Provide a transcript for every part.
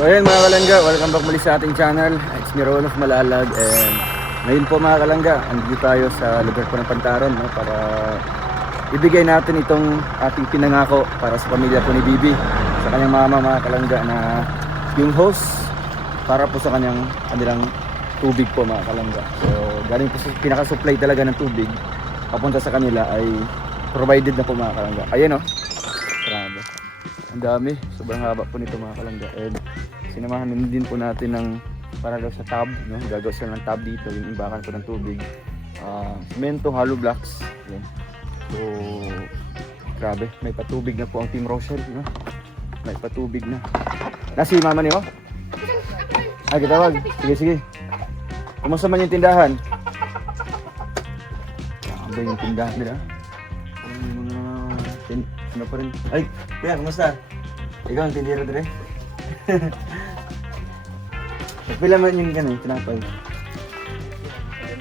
So ayan mga kalangga, welcome back muli sa ating channel. It's me Ron of Malalag. And ngayon po mga kalangga, andito tayo sa lugar po ng Pantaron, no, para ibigay natin itong ating pinangako para sa pamilya po ni Bibi, sa kanyang mama mga kalangga, na yung host para po sa kanilang tubig po mga kalangga. So galing po sa pinaka-supply talaga ng tubig papunta sa kanila ay provided na po mga kalangga. Ayan o, grabe, ang dami, sobrang haba po nito mga kalangga. And sinamahan din po natin ng para daw sa tub, no? Gagawa sila ng tub dito, yung imbakan po ng tubig, semento, hollow blocks. Yan. So grabe, may patubig na po ang Team Rochelle, no? May patubig na. Nasi mama niyo? Ay, kitawag. Sige. Kumusta man yung tindahan? Grabe yung tindahan nila. Ano pa rin? Ay, kuya, kumusta? Ikaw ang tindira dire? Pila man yung ganun, tinapay?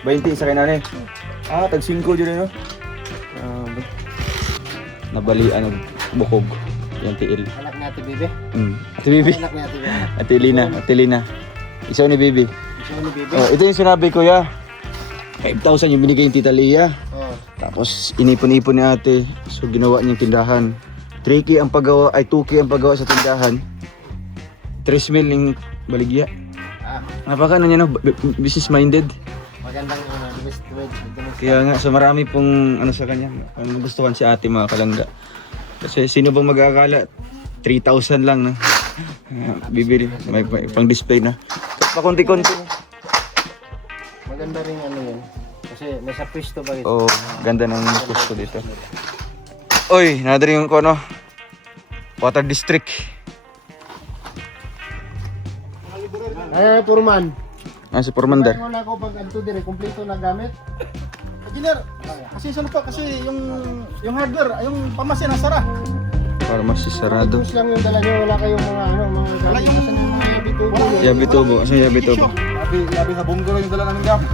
20 isa kay nanay? Tag 5 dyan, no? Nabalian ng bukog yung tiil. Anak ni Ate Bibi? Ate Bibi? Anak ni Ate Bibi? Ate Lina. Isaw ni Bibi. Isaw ni Bibi? Ito yung sinabi ko, ya. 5,000 yung binigay yung Tita Lia. Tapos inipon-ipon ni ate. So ginawa niyang tindahan. 3K ang paggawa, ay 2K ang paggawa sa tindahan. 3 mil yung baligya. Napaka niya, no? Business minded. Magandang Kaya nga, so marami pong sa kanya. Ang gustuhan si ate mga kalangga. Kasi sino bang mag-aakala 3,000 lang, no? Bibili, may pang display na. Pakunti-kunti. Maganda rin yun. Kasi may sa pwesto ba ito? Oh, ganda ng pwesto dito. Oy, nader yung Water District. Ay, Purman. Si Purmandar. Wala ko pag anto dire kompleto na gamit. Engineer, kasi sa lupa kasi yung hardware, yung pamasin na sara. Pharmacy sarado. Ito lang yung dala niyo, wala kayong mga gamit. Wala yung mga Yabi tubo. Saan yabi tubo? Yabi sa bunggo lang yung dala namin gamit.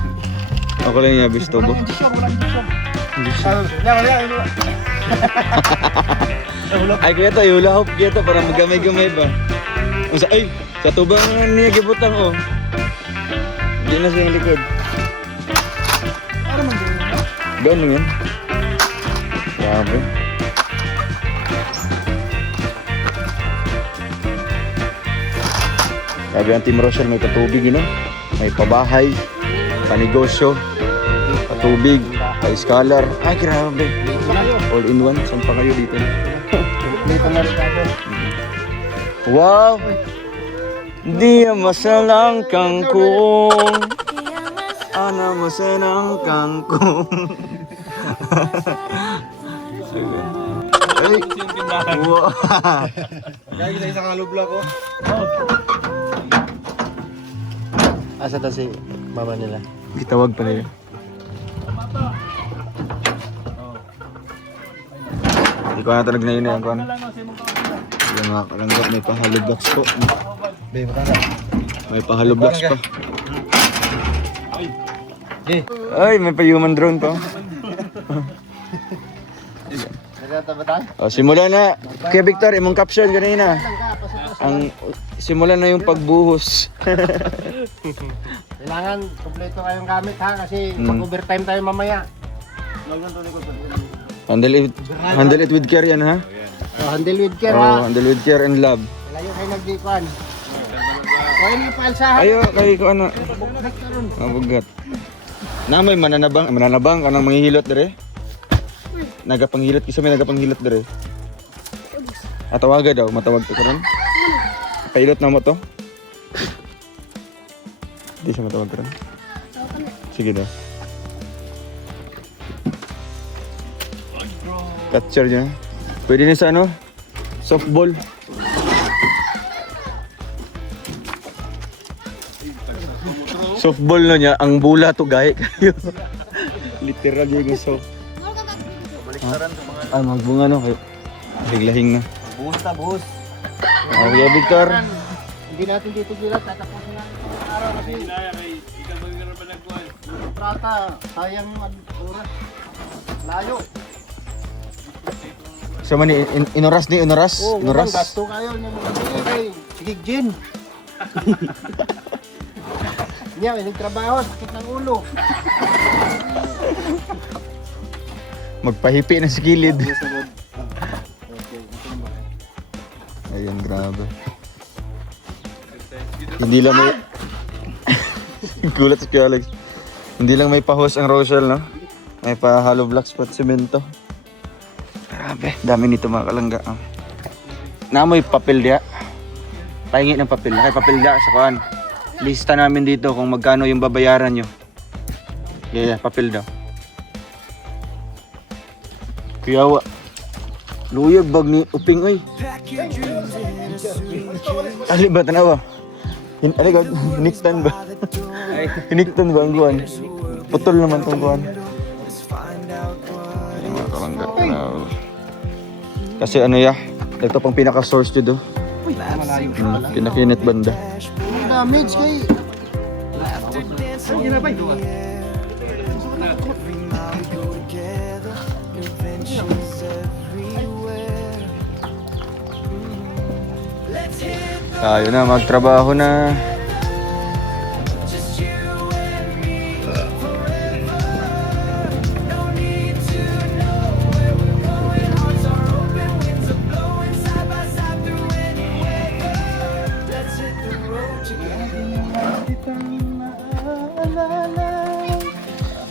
Ako lang yung yabi tubo. Ay, kaya to, ihulahop kaya to para magamay-gamay ba? Ay, sa tubang niya gibutang oh. Hindi na siya yung likod. Ano man din yun? Gano'n yun? Grabe. Grabe ang Team Rochelle, may patubig, you know? May pabahay, panegosyo, patubig, pa-scholar. Ay, grabe. All in one. Saan pa kayo dito? Dito na rin ako. Wow! Di masalang kangkong. Ana masalang kangkong. Ay! Wow! Kaya kita isang halubla ko. Asa ta si mama nila? Gitawag pa nila. Hindi ko na talaga na yun yan. Yung mga kalanggap, may pa-hollow blocks po. May pa-hollow blocks pa. Ay, may pa-human drone pa. Simula na. Kaya Victor, imong caption kanina. Simula na yung pagbuhos. Kailangan kompleto kayong gamit ha kasi mag-overtime tayo mamaya. Handle it with care yan ha. Handle with care ha. Handle with care and love. Layo kayo nagdikuan. Kaya niyo paalsahan. Ayo kay ko ano. Mabugat. Namoy mananabang kanang manghihilot dire. Nagapanghilot kisa may nagapanghilot dire. Atawaga daw, matawag to karon. Pailot na mo to. Di siya matawag karon. Sige daw. Catcher niya. Pwede na sa ano? Softball. Softball no niya, ang bula to gaya kayo. Literal yung soft. Magbunga no kayo. Biglahing na. Buhos. Kuya Victor. Hindi natin dito gilat, tatapusin natin ang araw kasi ikaw magiging pa nagkuhan. Prata, sayang oras. Layo. So man inoras ni inoras. Oh, Inoras. gasto kayo ng mga kay Sigig Gin. Niya, may nagtrabaho, sakit ng ulo. Magpahipi na sa gilid. Okay, ito naman. Ayan, grabe. Hindi lang may... Gulat si Kuya Alex. Hindi lang may pa-hose ang Rochelle, no? May pa-hollow blocks pa at semento. Grabe, dami nito mga kalangga. Oh. Namoy papel dia. Pahingi ng papel. Nakay papel dia sa kuan. Lista namin dito kung magkano yung babayaran nyo. Yeah, papel daw. Kuyawa. Luyag bag ni Uping, oy. Ali ba, tanawa? Hiniktan ba? Hiniktan ba ang kuwan? Putol naman tong kuwan. Ay, mga kalangga. Kasi ano ya, ito pang pinaka-source dito. Pinakinit banda. Ang damage kay... Tayo na, magtrabaho na.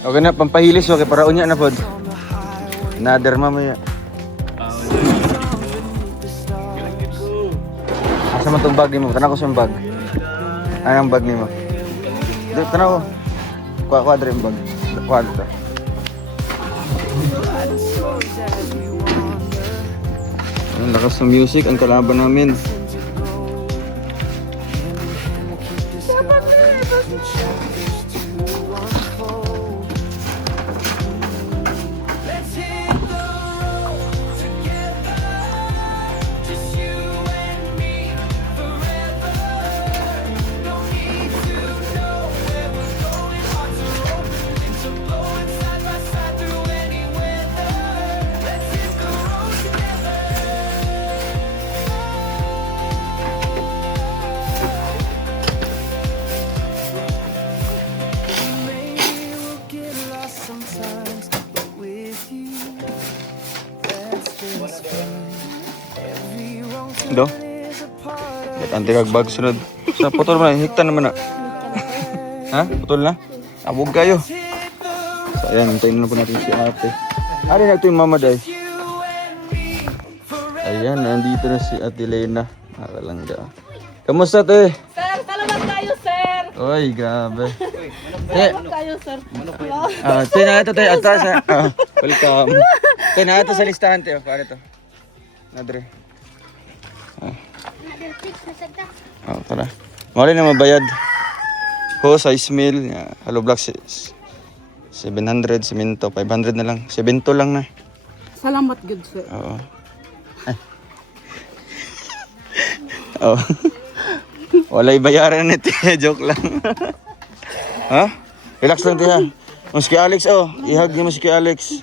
Okay na, pampahilis, okay, para unya na pod. Another mamaya. Asa man tong bag ni mo? Tanaw ko sa bag. Anong bag ni mo? Tanaw ko. Kwadra yung bag. Kwadra. Ang lakas ng music, ang kalaban namin. Do? Ante kag bag sunod. Sa putol mo na, hiktan naman na. Ha? Putol na? Abog kayo. So ayan, hintayin na po natin si ate. Ari na ito yung mama day. Ayan, nandito na si Ate Lena. Nakalangga. Kamusta te? Sir, salamat kayo, sir. Oy, grabe. Salamat kayo, sir. Te na ito te, atras ha. Welcome. Te na ito sa listahan te. Paano to? Nadre. Oh, tara. Mali na mabayad. Hose, ice mill, hollow blocks 700, semento 500 na lang. Semento lang na. Salamat, good sir. Oo. Ay. Oh. Walay bayaran nito, joke lang. Ha? Relax lang tiya. Mas kay Alex oh, ihag niyo mas kay Alex.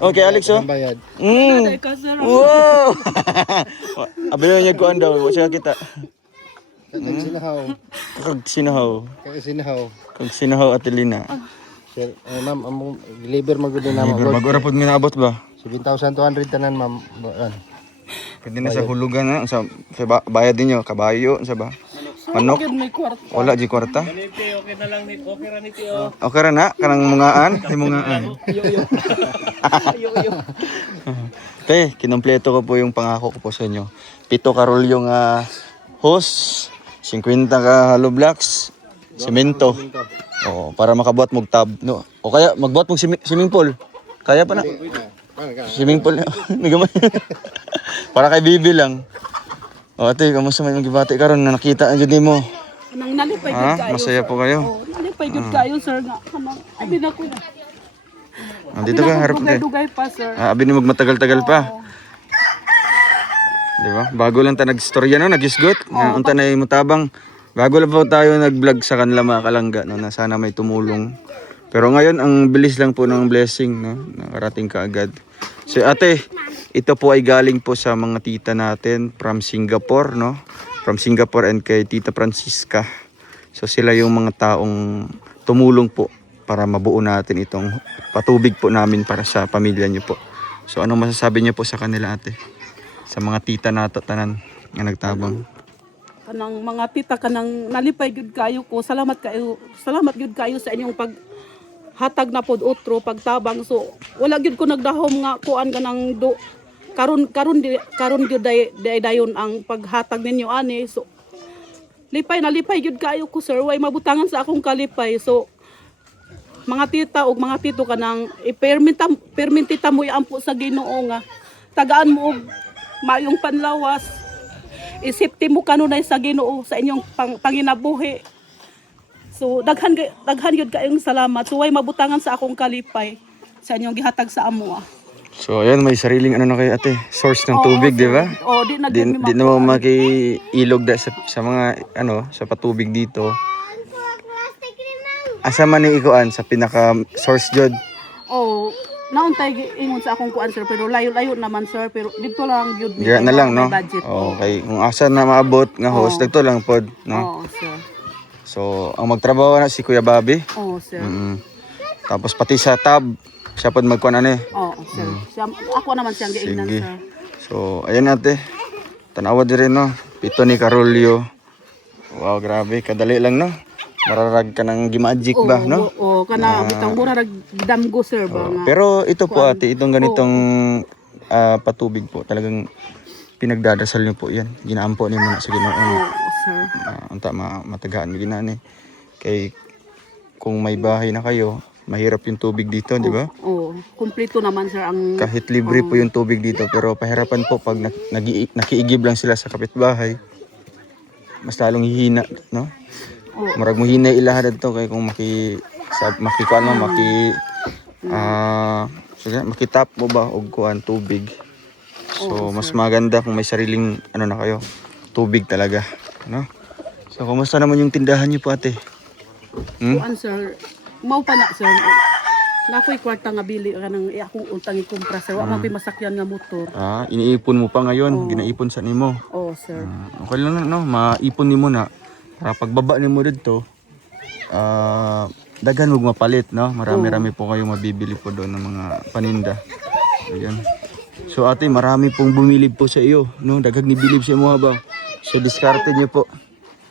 Oh, kay Alex oh. Bayad. Ka, sir. Wow! Abilo niya kuan daw, wa siya kita. Kag sinahaw. Kag sinahaw. Kag sinahaw. Kag sinahaw Ate Lena. Sir, ma'am, among deliver magud na Libre, mo. mag-ora po nga naabot ba? 7,200 tanan, ma'am. Ano? Pwede na sa hulugan na, sa bayad ninyo, kabayo, sa ba? Manok? May kwarto. Wala di kwarta? Okay na lang ni, okay ra ni tiyo. Okay ra na, kanang mungaan, ay mungaan. Te, kinompleto ko po yung pangako ko po sa inyo. 7 karol yung hose, 50 ka hollow blocks, semento. Oo, para makabuhat mog tab, no. O kaya magbuhat mog swimming pool. Kaya pa na. Swimming pool. May gamay. Para kay Bibi lang. O ate, kamusta man yung gibati karon na nakita ang jud mo? Nang nalipay Ha? gud kayo. Masaya po kayo. Oh, nalipay gud kayo, sir. Nga kanang abi na ko. Dito ka harap te. Dugay pa, sir. Abi ni magmatagal-tagal pa. Di ba? Bago lang ta nag-storya no, nag-isgot. Unta na yung mutabang. Bago lang po tayo nag-vlog sa kanila mga kalangga no, na sana may tumulong. Pero ngayon ang bilis lang po ng blessing no, nakarating kaagad. So ate, ito po ay galing po sa mga tita natin from Singapore no. from Singapore and kay Tita Francisca. So sila yung mga taong tumulong po para mabuo natin itong patubig po namin para sa pamilya niyo po. So anong masasabi niyo po sa kanila, ate? Sa mga tita nato tanan nga nagtabang. Kanang mga tita kanang nalipay gyud kayo ko. Salamat gyud kayo sa inyong paghatag na pod utro pagtabang. So wala gyud ko nagdahom nga kuan kanang do karon gyud dayon ang paghatag ninyo ani. So lipay gyud kayo ko, sir. Way mabutangan sa akong kalipay. So mga tita ug mga tito kanang ipermintita mo ampo sa Ginoo nga tagaan mo og mayong panlawas. Isipti mo kanunay sa Ginoo sa inyong panginabuhi. So daghan gyud kayong salamat. So way mabutangan sa akong kalipay sa inyong gihatag sa amo. So ayan, may sariling ano na kayo, ate, source ng tubig, di ba? Oh, di na Di na mo makiilog sa mga ano, sa patubig dito. Asa man ni ikuan sa pinaka source jud? Oh, nauntay ingon sa akong kuan, sir, pero layo-layo naman, sir, pero dito lang gyud Diyan na lang, no? budget. Okay, kung asa na maabot nga host, dagto lang pod, no? Oo, sir. So, ang magtrabaho na si Kuya Bobby. Oo, sir. Tapos pati sa tab, siya pod magkuan ano eh. Oo, sir. Ako naman siyang giingnan, Sige. sir. So, ayan ate. Tanawa din rin, no? Pito ni Carolio. Wow, grabe. Kadali lang, no? Mararag ka ng gimagic ba, no? Oo, kana bitang mura rag damgo, sir, ba nga. Pero ito po ate, itong ganitong patubig po, talagang pinagdadasal niyo po yan. Ginaampo niyo muna sa Ginoo. Oo, sir. Unta matagaan mo ginani. Kay kung may bahay na kayo, mahirap yung tubig dito, di ba? Oo, kumpleto naman, sir, ang Kahit libre po yung tubig dito, pero pahirapan po pag nakiigib lang sila sa kapitbahay. Mas lalong hihina, no? Marag mo hinay ilaha dito kay kung makikuan mo makitap mo ba og kuan tubig. So mas maganda kung may sariling ano na kayo, tubig talaga, no? So kumusta naman yung tindahan niyo po, ate? kuan, sir. Mao pa na, sir. Nakoy kwarta nga bili kanang akong utang ikumpra, sir. Wa man koy masakyan nga motor. Iniipon mo pa ngayon, ginaipon sa nimo. Oo, sir. Okay lang, no? Maipon nimo na. Para pagbaba nimo dito, daghan mo mapalit, no? Marami-rami po kayo mabibili po doon ng mga paninda. Ayan. So ate, marami pong bumilib po sa iyo, no? Daghang nibilib sa imo ba? So diskarte niyo po.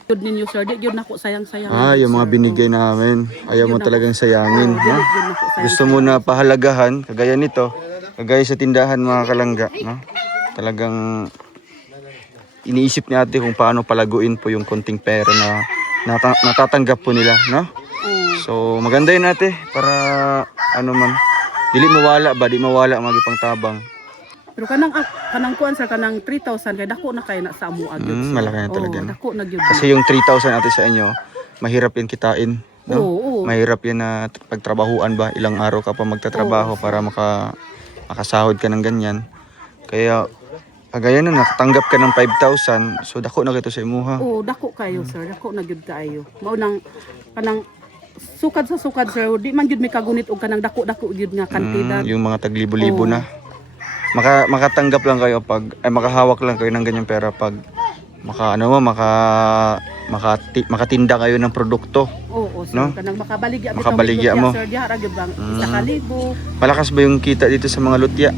Jud ninyo, sir. Di jud nako sayang-sayang. Yung mga binigay namin, ayaw mo talagang sayangin, no? Jud nako sayang. Gusto mo na pahalagahan, kagaya nito, kagaya sa tindahan mga kalangga, no? Talagang iniisip ni ate kung paano palaguin po yung konting pera na natatanggap po nila, no? So maganda yun ate, para ano man, dili mawala magipang tabang. Pero kanang kuan, sir, kanang 3,000 kay dako na kay na sa amo agad. Malaki na talaga, no? Dako na gyud. Kasi yung 3,000 ate sa inyo, mahirap yan kitain, no? Oo. Mahirap yan na pagtrabahuan ba, ilang araw ka pa magtatrabaho para makasahod ka ng ganyan. Kaya kagaya na nakatanggap ka ng 5,000, so dako na kito sa imuha. Oo, dako kayo, sir. Dako na gyud kaayo. Mao nang kanang sukad sa sukad, sir. Di man gyud mi kagunit og kanang dako-dako gyud nga kantidad. Yung mga taglibo-libo na. Makatanggap lang kayo pag makahawak lang kayo ng ganyang pera pag makatinda kayo ng produkto. Oo, sir. No? Kanang makabaligya Makabaligya mo. sir. Diha ra gyud bang isa ka libo. Malakas ba yung kita dito sa mga lutya?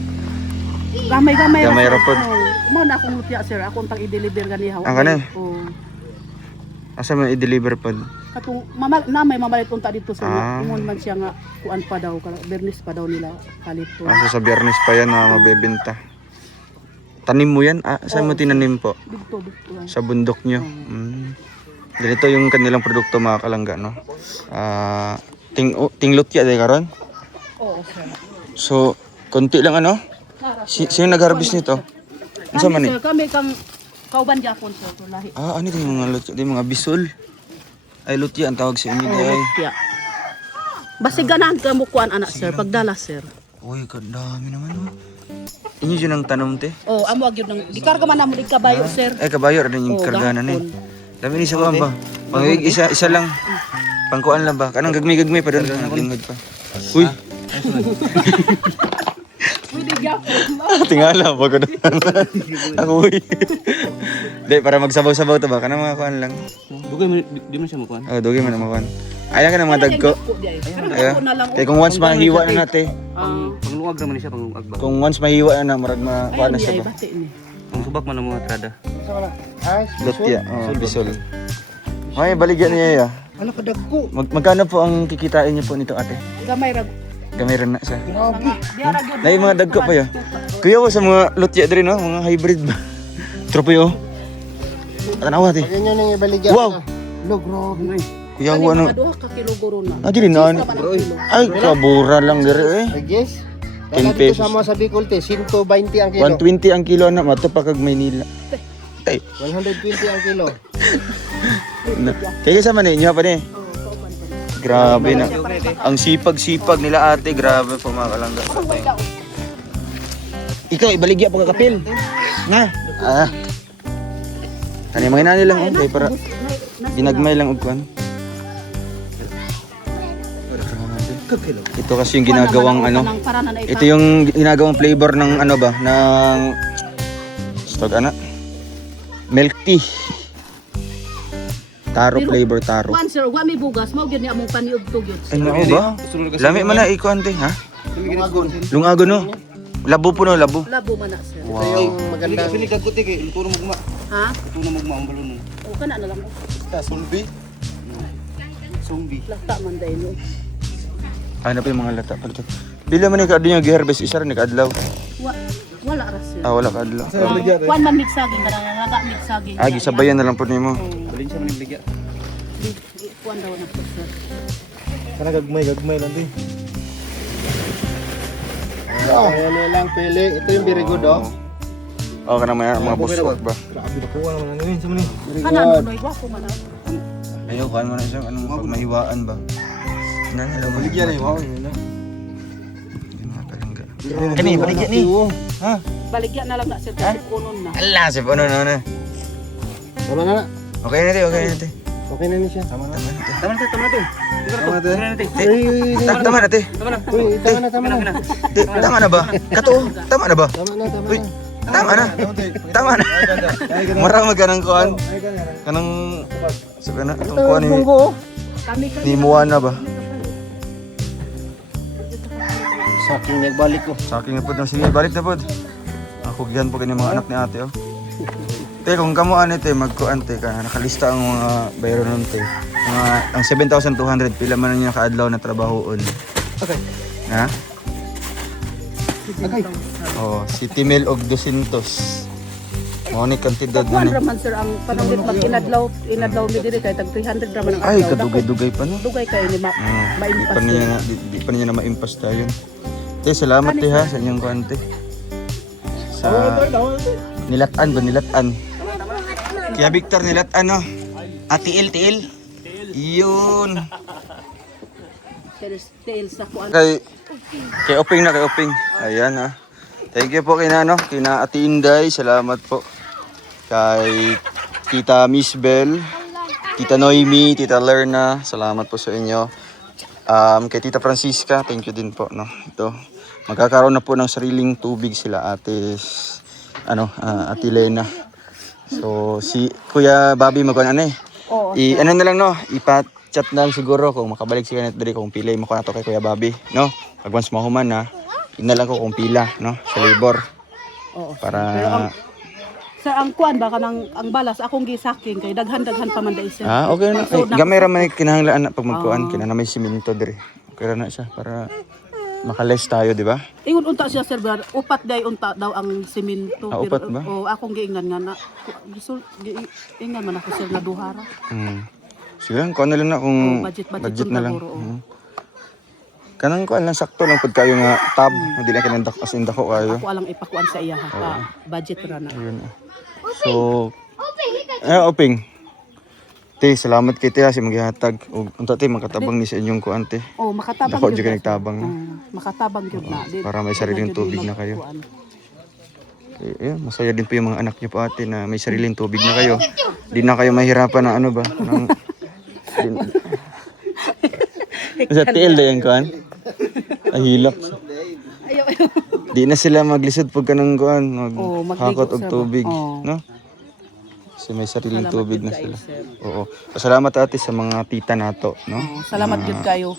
Gamay-gamay Gamay ra sir. pod. Mao na akong lutya, sir. Akong pang i-deliver ganiha. Kani? Oo. Asa man i-deliver pod? Katong may mamalit unta dito, sir. Ingon man siya nga kuan pa daw, bernis pa daw nila kalito. Sa Biyernes pa yan na mabebenta. Tanim mo yan? Saan mo tinanim po? Dito. Sa bundok nyo. Ganito yung kanilang produkto mga kalangga, no? Tinglutya day karon. Oo, sir. So, konti lang ano? Sino nag-harvest nito? Ano sa man eh? Sir, kami kang kauban Japon, sir. Lahi. Ano yung mga lutya? Yung mga bisol? Ay, lutya ang tawag sa inyo day. Lutya. Basig ganahan ka mo kuan, anak, sir. Pagdala, sir. Uy, kadami naman oh. Inyo yun ang tanom te? Oh, amo agyud nang dikarga man namo dig kabayo, sir. Ay, kabayo rin yung karganan eh. Dami ni sa ba? Pangig isa lang. Pangkuan lang ba? Kanang gagmay pa doon. Lingod pa. Uy! Pwede Japon mo. Tingala, wag ko na. Ako Hindi, para magsabaw-sabaw to ba? Kana mga kuan lang. Dugay mo, di mo siya makuhan. Oh, dugi man ang makuan. Ayan ka ng mga dagko. Pero Ayan. ako na lang. Kaya kung once mahiwa na natin, Pangluwag naman siya, pangluwag ba? kung once mahiwa na, marag makuha na Ayun, siya ay, ba? bati ni. Ang subak man ang mga trada. Sa wala. Ay, Lutya, bisol. Ay, baligyan niya ya. Ano ka dagko? Magkano po ang kikitain niyo po nito ate? Gamay rag. Gamay rin na siya. Grabe. Diara gyud. Nay mga dagko pa yo. Kuya ko sa mga lutya diri no, mga hybrid ba. Tropo yo. Tanawa ate. Ganyan yung ibaligyan. Wow. Lo, grabe. Kuya ko ano. Duha ka kilo guro na. Ah, dili na. Ay, kabura lang diri eh. Ay, yes. 10 Kaya dito pesos. sa mga sa Bicol, 120 ang kilo. 120 ang kilo na mato pa kag Maynila. Tay. 120 ang kilo. Kaya sa man ninyo pa ni. Grabe na. Ang sipag-sipag nila ate, grabe po mga kalangga. Ikaw, ibaligya pa ka kapil. Nga. Ah. Kani mga inani lang oh, kay para ginagmay lang og kuan. Ito kasi yung ginagawang ano. Ito yung ginagawang flavor ng ano ba, ng stog ana. Milk tea. Taro flavor taro. One sir, wa may bugas, mao gyud ni among paniudtog yun. Ay nako ba? Lami man na iko ante, ha? Lumagon. Lungago no. Labo po no, labo. Labo man na sir. Ito yung magandang... Pili kag kutik eh, luto na mugma. Ha? Luto na mugma ang balon. O kana na lang. Sulbi. Sumbi. Lakta man dai no. Ano pa yung mga lata pagto. Bila man ni kadto yung giharvest isa rin kadlaw. Wala ra sir. Ah wala kadlaw. Kuan man mix saging kana naga mix saging. Ah gisabayan na lang po nimo. Balin siya manibligya. Kuan daw na to sir. Kana gagmay lang din. Ayan lang, pili. Ito yung very good, oh. Oh kana mga busok ba. Grabe, nakuha naman ang yun. Sa mani. Kana noy wa ko man. Ayo kan mo na siya anong pag mahiwaan ba. Nan hello Baligyan eh, wow. Kani baligyan ni. Ha? Baligya na lang na sir kasi kunon na. Ala sip ano na. Tama na. Okay na te, okay na te. Okay na niya siya. Tama na. Tama na, tama na. Tama na. Tama na. Tama na te. Tama na. Uy, tama na, tama na. Tama na ba? Kato, tama na ba? Tama na, tama Uy, na. tama na. Tama na. Marami ka ng kuan. Kanang sa kana itong kuan ni Kami ni Moana ba? Sa akin nagbalik ko. Sa akin na po sige balik na po. Ako gihan po kini mga anak ni ate oh. Te kung kamo ani te magkuan te ka nakalista ang mga bayro nun te. Mga ang 7,200 pila man niya kaadlaw na trabahoon. Okay. Ha? Okay. Oh, City Mail og 200. Mo ni kantidad Kuan na ni. raman sir ang panangit mag inadlaw mi diri kay tag 300 raman ang Ay, adlaw. kadugay-dugay pa no. Dugay kay ni Di maimpas. pa niya na di pa niya na maimpas tayo. Te, salamat te ha sa inyong kuante. Sa nilatan ba nilatan? Kaya Victor nilatan no. Tiil. Yun. Tail sa kuan. Kay Oping na kay Oping. Ayan ha. Thank you po kina no, kina Ate Inday, salamat po. Kay Tita Miss Bell, Tita Noemi, Tita Lerna, salamat po sa inyo. Kay Tita Francisca, thank you din po no. Ito, magkakaroon na po ng sariling tubig sila Ate Ate Lena. So si Kuya Bobby magkuan ano eh. Oo. Ano na lang no, ipa-chat na lang siguro kung makabalik si Kanet diri kung pilay mo ko na to kay Kuya Bobby, no? Pag once mahuman na, inalang ko kung pila, no? Sa labor. Oo. Para Sir, ang kuan ba kanang ang balas akong gisaking kay daghan-daghan pa man dai sir. okay na. So, Gamay ra man kinahanglan na pag magkuan, kinana may simento diri. Okay ra na siya para makales tayo, di ba? Ingon unta siya sir, brad. Upat day unta daw ang semento. Ah, upat ba? O akong giingnan nga na. Giingnan man ako sir na duhara. Sige, kuan na lang na kung Budget budget kung na lang. daguro, oo. Kanang kuan lang sakto lang pud kayo nga tab, hindi na kinandak as in dako kayo. Ako alang ipakuan sa iya ha. Budget ra na. Ayun. So, Oping. Te, salamat kay te ha, si maghihatag. O, unta te, makatabang ni sa inyong kuante. Oh, makatabang. Dako yun dyan ka na. nagtabang. No? Makatabang yun na. Para may sariling tubig na kayo. Masaya din po yung mga anak niyo po ate na may sariling tubig na kayo. Di na kayo mahirapan na ano ba? Sa tiil na yan kuan. Ay, hilak. Ayaw. Di na sila maglisod pag kanang kuan, Oo, maghakot magligo og sila. tubig, Oo. no? Kasi may sariling Salamat tubig gyud na kayo, sila. sir. Oo. Salamat ate sa mga tita nato, no? Oo, salamat gyud kayo.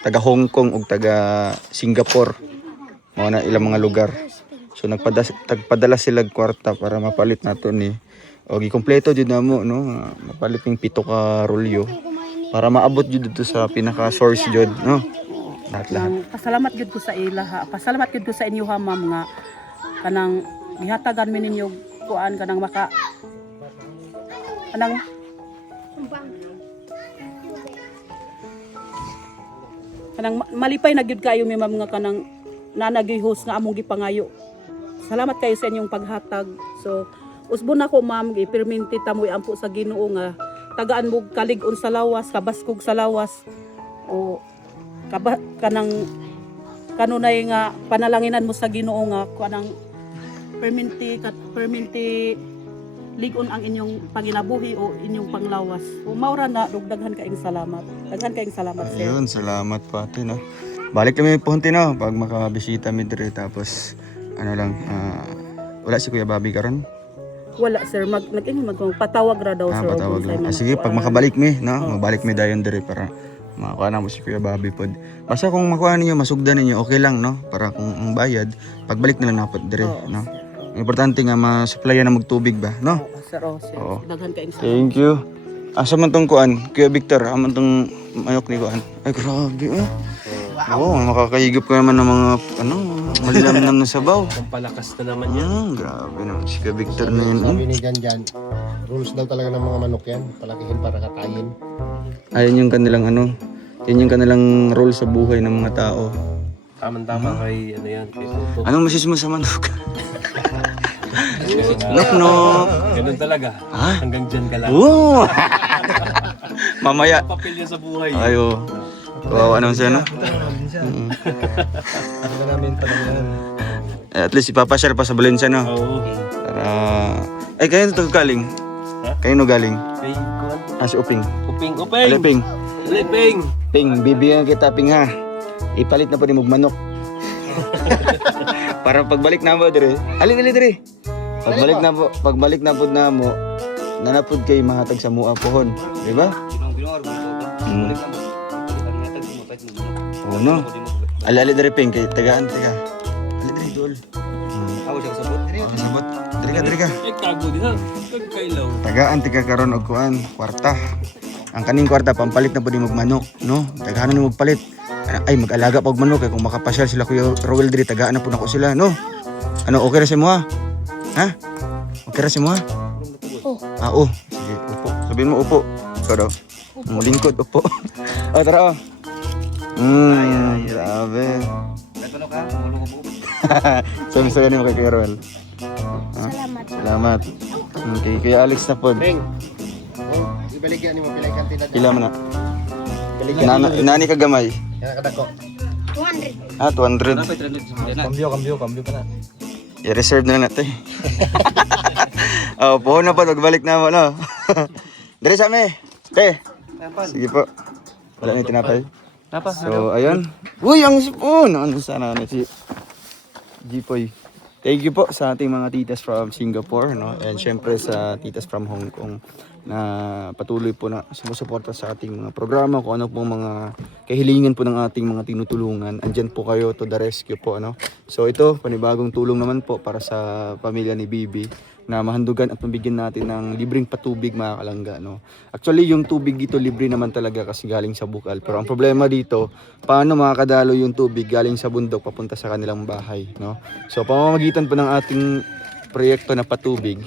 Taga Hong Kong ug taga Singapore. Mao na ilang mga lugar. So nagpadala sila og kwarta para mapalit nato ni og ikumpleto jud namo, no? Mapalit ning 7 ka rolyo para maabot jud dito sa pinaka source jud, no? Lahat. Nang pasalamat gyud ko sa ila ha. Pasalamat gyud ko sa inyo ha ma'am nga kanang gihatagan mi ninyo kuan kanang kanang malipay na gyud kayo mi ma'am nga kanang nanagihos nga among gipangayo. Salamat kayo sa inyong paghatag. So usbon nako ma'am gipirminti ta mo'y ampo sa Ginoo nga tagaan mo kalig-on sa lawas, kabaskog sa lawas. O kanunay nga panalanginan mo sa Ginoo nga kanang perminti ligon ang inyong panginabuhi o inyong panglawas. O maura na daghan kaayong salamat. Daghan kaayong salamat sir. Ayun, salamat po ate, no? Balik kami punti, no? Pag makabisita mi dire tapos ano lang, wala si Kuya Bobby karon. Wala sir, magpatawag ra daw sir. Patawag kung lang. sa'yo Sige, pag makuha. makabalik mi, no? Magbalik mi dayon dire para makuha na mo si Kuya Bobby pod. Basta kung makuha ninyo, masugdan ninyo, okay lang, no? Para kung ang bayad, pagbalik na lang napot dire, Oo, no? Importante nga ma-supplyan na magtubig ba, no? Oo, sir, sir. Oo. Daghan kaayong salamat. Thank you. Asa man tong kuan, Kuya Victor, aman tong mayok ni kuan. Ay grabe, oh. Oo, makakahigop ka naman ng mga malinamnam na sabaw. Pampalakas na naman yan. Grabe naman si Kuya Victor na yun. Sabi ni Jan, rules daw talaga ng mga manok yan. Palakihin para kakain. Ayun yung kanilang yun yung kanilang role sa buhay ng mga tao. Tama kay ano yan, kay Tuto. Anong masis mo sa manok? Nok. Ganun talaga. Ha? Hanggang dyan ka lang. Oo! Mamaya. Papel niya sa buhay. Ayo. Kawawa naman siya, no? At least ipapashare pa sa Valencia, no? Oo. Para... Ay, kayo ito galing? Ha? Kayo no galing? Kay Kuan. Si Uping. Uping. Aliping. Aliping. Ping, bibigyan kita, Ping, ha? Ipalit na po ni Mugmanok. Para pagbalik na mo, dire. Ali, dire. Pagbalik na po na mo, nanapod kay mahatag sa mua pohon. Di ba? Oo, no? Ali, dire, Ping, kay tagaan, tiga. Ali, dire, idol. Ako siya kasabot. Sabot. Dire ka. Ay, tago din ha. Kagkailaw. Tagaan, tiga karon og kuan, kwarta. Ang kaning kwarta, pampalit na po ni Mugmanok, no? Tagahan na magpalit. Ay, mag-alaga pa og manok, kay kung makapasyal sila Kuya Rowel dire, tagaan na po nako sila, no? Ano, okay ra si mo, ha? Ha? Okay ra si mo, ha? Oo. Sige, upo. Sabihin mo, upo. Ikaw daw. Lingkod, upo. Tara, grabe. Nagano ka? Mulong mo. Sabi mo kay Kuya Rowel. Salamat. Okay, Kuya Alex na po. Beng, ibalik yan mo pilay kantidad. Pila mo na? Nani ka gamay? Yan kadako. 200. Kambyo pa na. I-reserve na natin. Puhon na po, magbalik na mo, no? Dari sa amin. Sige po. Wala na yung tinapay. So, ayun. Uy, ang spoon! Ano sana na si Jipoy. Thank you po sa ating mga titas from Singapore, no? And syempre sa titas from Hong Kong na patuloy po na sumusuporta sa ating mga programa, kung ano pong mga kahilingan po ng ating mga tinutulungan. Andyan po kayo to the rescue po, no? So ito, panibagong tulong naman po para sa pamilya ni Bibi na mahandugan at mabigyan natin ng libreng patubig, mga kalangga, no? Actually, yung tubig dito libre naman talaga kasi galing sa bukal. Pero ang problema dito, paano makakadalo yung tubig galing sa bundok papunta sa kanilang bahay, no? So pamamagitan po ng ating proyekto na patubig,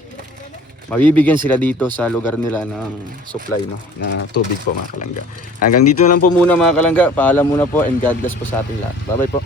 mabibigyan sila dito sa lugar nila ng supply, no, na tubig po, mga kalangga. Hanggang dito lang po muna, mga kalangga. Paalam muna po and God bless po sa ating lahat. Bye bye po.